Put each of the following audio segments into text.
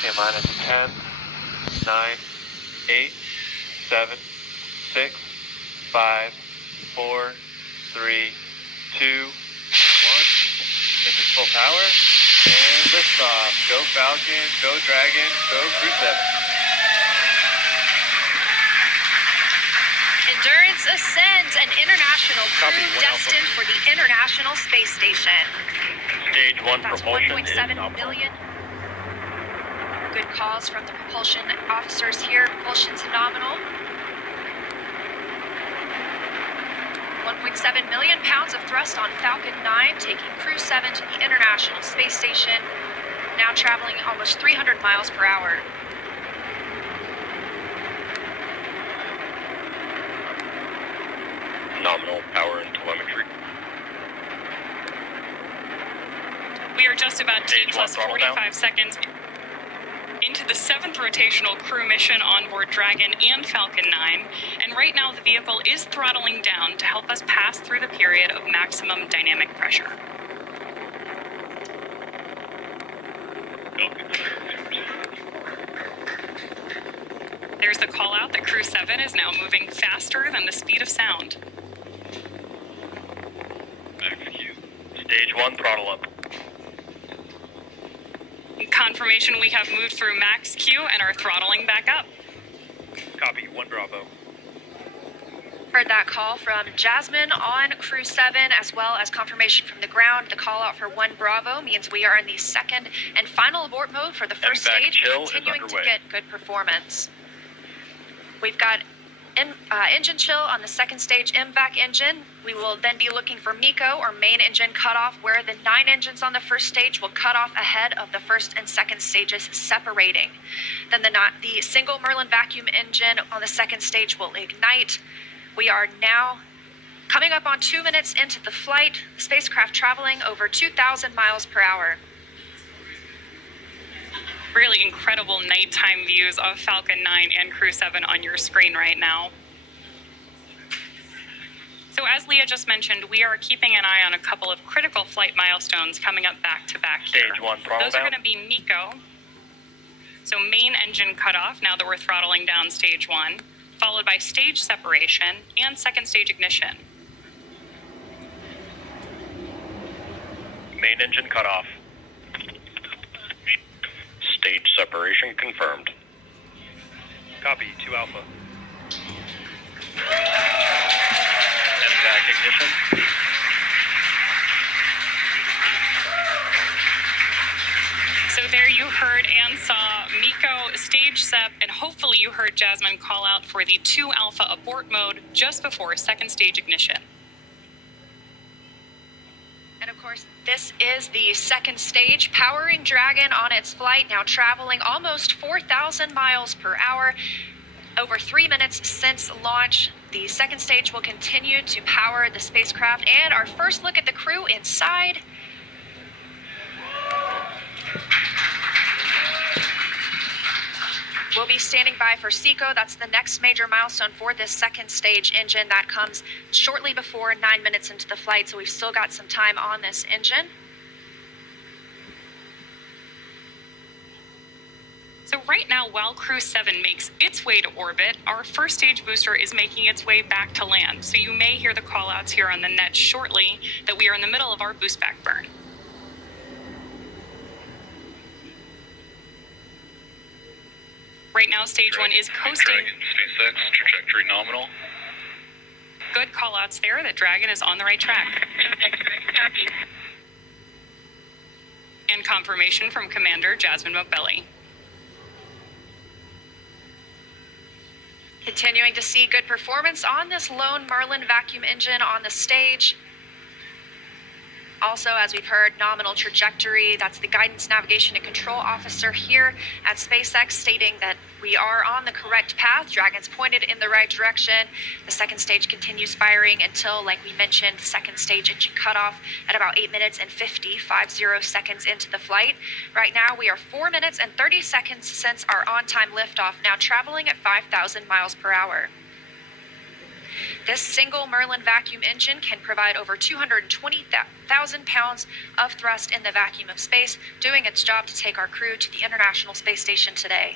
T-minus 10, 9, 8, 7, 6, 5, 4, 3, 2, 1. Engines full power. And liftoff. Go Falcon, go Dragon, go Crew-7. Endurance ascends, an international crew destined for the International Space Station. Stage 1 That's propulsion 1.7 is million. Good calls from the propulsion officers here. Propulsion's nominal. 1.7 million pounds of thrust on Falcon 9, taking Crew-7 to the International Space Station, now traveling almost 300 miles per hour. nominal power and telemetry. We are just about T Stage plus 1 45 seconds into the 7th rotational crew mission on board Dragon and Falcon 9, and right now the vehicle is throttling down to help us pass through the period of maximum dynamic pressure. There's the call out that Crew-7 is now moving faster than the speed of sound. Execute. Stage 1 throttle up. Confirmation we have moved through max Q and are throttling back up. Copy, 1 Bravo. Heard that call from Jasmin on Crew-7, as well as confirmation from the ground. The call out for 1 Bravo means we are in the second and final abort mode for the first MVAC stage, chill is continuing to underway. get good performance. We've got engine chill on the second stage MVAC engine. We will then be looking for MECO, or main engine cutoff, where the 9 engines on the first stage will cut off ahead of the first and second stages separating. Then the single Merlin vacuum engine on the second stage will ignite. We are now coming up on 2 minutes into the flight, the spacecraft traveling over 2,000 miles per hour. Really incredible nighttime views of Falcon 9 and Crew-7 on your screen right now. So as Leah just mentioned, we are keeping an eye on a couple of critical flight milestones coming up back to back here. Stage 1 throttle Those are down. going to be MECO, so main engine cutoff now that we're throttling down stage 1, followed by stage separation and second stage ignition. Main engine cut off. Stage separation confirmed. Copy, 2 Alpha. MVAC ignition. So there you heard and saw MECO, stage sep, and hopefully you heard Jasmin call out for the 2 Alpha abort mode just before second stage ignition. And of course, this is the second stage, powering Dragon on its flight, now traveling almost 4,000 miles per hour. Over 3 minutes since launch, the second stage will continue to power the spacecraft, and our first look at the crew inside. We'll be standing by for SECO. That's the next major milestone for this second stage engine. That comes shortly before 9 minutes into the flight, so we've still got some time on this engine. So right now, while Crew-7 makes its way to orbit, our first stage booster is making its way back to land. So you may hear the call-outs here on the net shortly that we are in the middle of our boost back burn. Right now, stage 1 is coasting. Dragon, SpaceX, trajectory nominal. Good call-outs there that Dragon is on the right track. And confirmation from Commander Jasmin Moghbeli. Continuing to see good performance on this lone Merlin vacuum engine on the stage. Also, as we've heard, nominal trajectory. That's the guidance, navigation, and control officer here at SpaceX stating that we are on the correct path. Dragon's pointed in the right direction. The second stage continues firing until, like we mentioned, second stage engine cutoff at about 8 minutes and 50 seconds into the flight. Right now, we are 4 minutes and 30 seconds since our on-time liftoff, now traveling at 5,000 miles per hour. This single Merlin vacuum engine can provide over 220,000 pounds of thrust in the vacuum of space, doing its job to take our crew to the International Space Station today.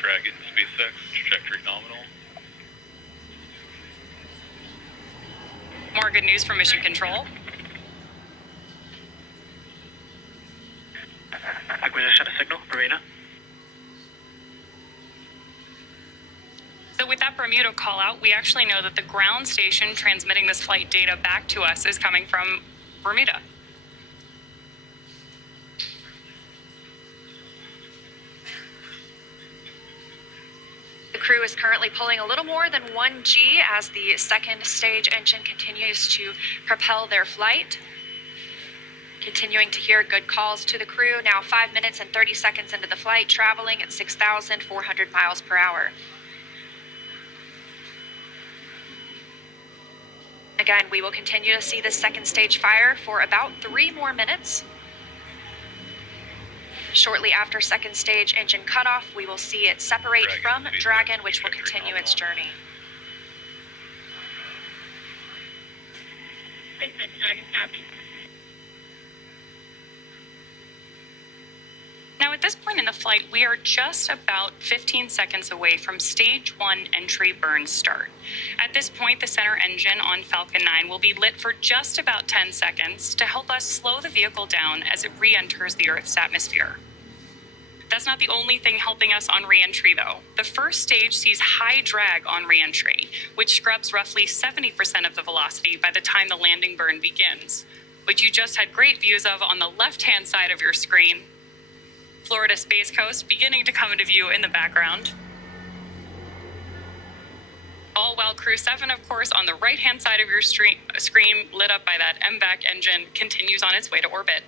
Dragon, SpaceX, trajectory nominal. More good news from Mission Control. Acquisition of signal, Marina. So with that Bermuda call out, we actually know that the ground station transmitting this flight data back to us is coming from Bermuda. The crew is currently pulling a little more than 1G as the second stage engine continues to propel their flight. Continuing to hear good calls to the crew, now 5 minutes and 30 seconds into the flight, traveling at 6,400 miles per hour. Again, we will continue to see the second stage fire for about 3 more minutes. Shortly after second stage engine cutoff, we will see it separate from Dragon, which will continue its journey. Now, at this point in the flight, we are just about 15 seconds away from Stage 1 entry burn start. At this point, the center engine on Falcon 9 will be lit for just about 10 seconds to help us slow the vehicle down as it re-enters the Earth's atmosphere. That's not the only thing helping us on re-entry, though. The first stage sees high drag on re-entry, which scrubs roughly 70% of the velocity by the time the landing burn begins, which you just had great views of on the left-hand side of your screen. Florida Space Coast beginning to come into view in the background. All while Crew-7, of course, on the right-hand side of your screen, lit up by that MVAC engine, continues on its way to orbit.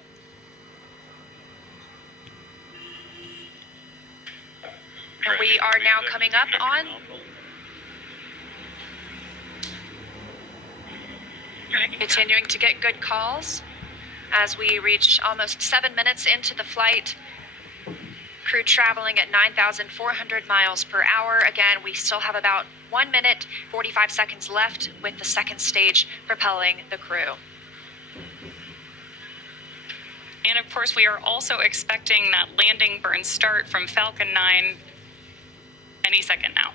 And we are now coming up on continuing to get good calls as we reach almost 7 minutes into the flight. Crew traveling at 9,400 miles per hour. Again, we still have about 1 minute, 45 seconds left with the second stage propelling the crew. And of course, we are also expecting that landing burn start from Falcon 9 any second now.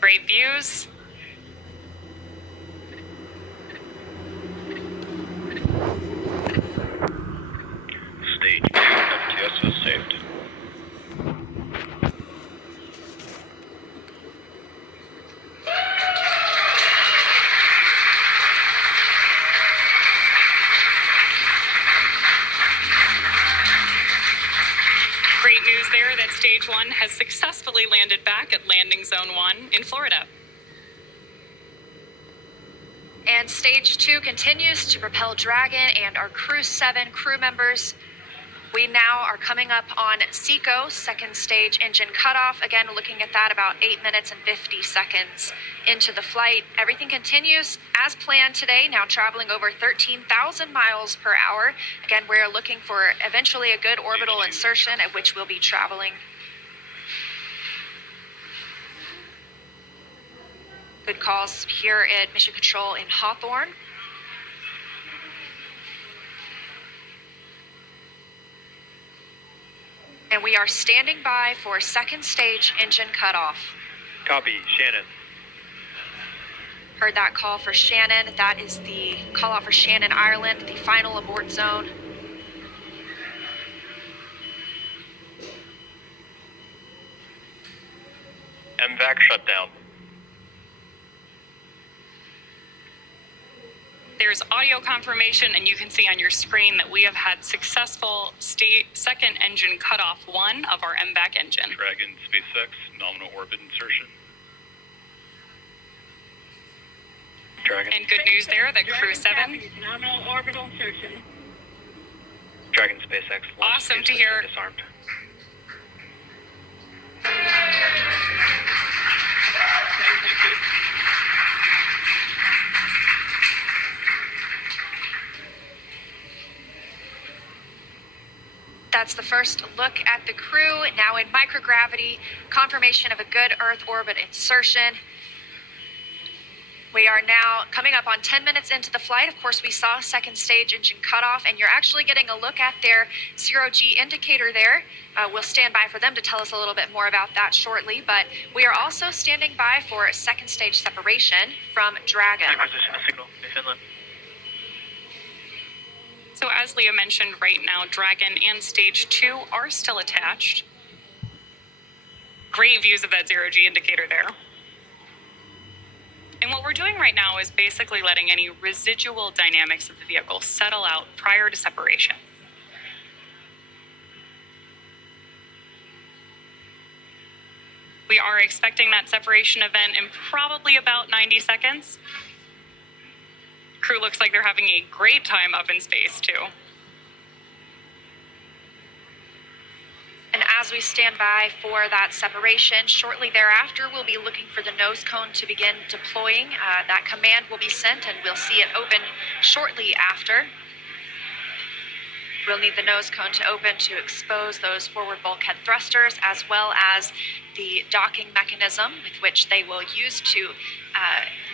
Great views. Stage 2 FTS is saved. Great news there that Stage 1 has successfully landed back at Landing Zone 1 in Florida. And Stage 2 continues to propel Dragon and our Crew-7 crew members. We now are coming up on SECO, second stage engine cutoff. Again, looking at that about 8 minutes and 50 seconds into the flight. Everything continues as planned today, now traveling over 13,000 miles per hour. Again, we're looking for eventually a good orbital insertion at which we'll be traveling. Good calls here at Mission Control in Hawthorne. And we are standing by for second stage engine cutoff. Copy, Shannon. Heard that call for Shannon. That is the call out for Shannon, Ireland, the final abort zone. MVAC shutdown. There's audio confirmation, and you can see on your screen that we have had successful second engine cutoff 1 of our MVAC engine. Dragon, SpaceX, nominal orbit insertion. Dragon. And good news there that Crew-7. Nominal orbital insertion. Dragon, SpaceX. Awesome to hear. Disarmed. That's the first look at the crew, now in microgravity, confirmation of a good Earth orbit insertion. We are now coming up on 10 minutes into the flight. Of course, we saw second stage engine cutoff, and you're actually getting a look at their zero-G indicator there. We'll stand by for them to tell us a little bit more about that shortly, but we are also standing by for a second stage separation from Dragon. Acquisition of signal in Finland. So as Leah mentioned, right now, Dragon and Stage 2 are still attached. Great views of that zero-G indicator there. And what we're doing right now is basically letting any residual dynamics of the vehicle settle out prior to separation. We are expecting that separation event in probably about 90 seconds. Crew looks like they're having a great time up in space, too. And as we stand by for that separation, shortly thereafter, we'll be looking for the nose cone to begin deploying. That command will be sent, and we'll see it open shortly after. We'll need the nose cone to open to expose those forward bulkhead thrusters, as well as the docking mechanism with which they will use to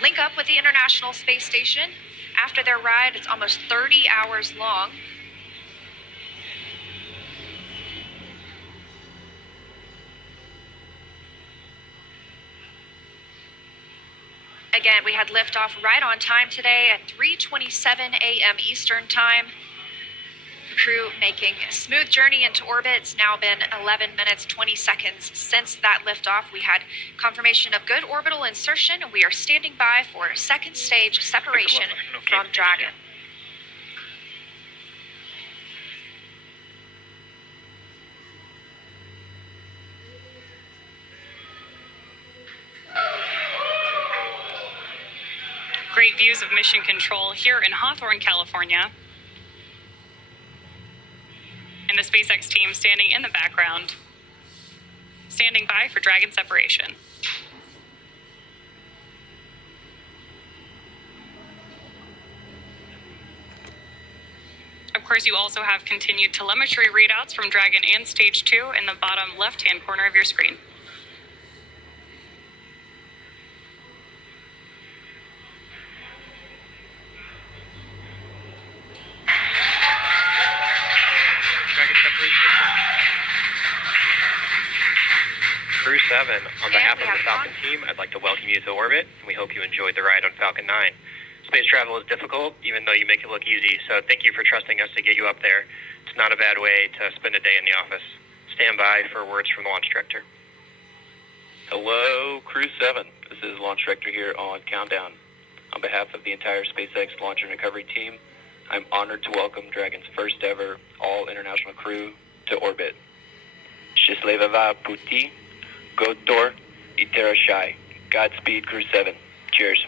link up with the International Space Station. After their ride, it's almost 30 hours long. Again, we had liftoff right on time today at 3:27 a.m. Eastern Time. The crew making a smooth journey into orbit. It's now been 11 minutes, 20 seconds since that liftoff. We had confirmation of good orbital insertion, and we are standing by for a second stage separation from Dragon. Great views of mission control here in Hawthorne, California. And the SpaceX team standing in the background, standing by for Dragon separation. Of course, you also have continued telemetry readouts from Dragon and Stage 2 in the bottom left-hand corner of your screen. Crew-7, on behalf of the Falcon team, I'd like to welcome you to orbit. We hope you enjoyed the ride on Falcon 9. Space travel is difficult, even though you make it look easy, so thank you for trusting us to get you up there. It's not a bad way to spend a day in the office. Stand by for words from the launch director. Hello, Crew-7. This is Launch Director here on Countdown. On behalf of the entire SpaceX Launch and Recovery team, I'm honored to welcome Dragon's first ever all-international crew to orbit. Счастливого пути, Gotor, Iterashai. Godspeed, Crew-7. Cheers.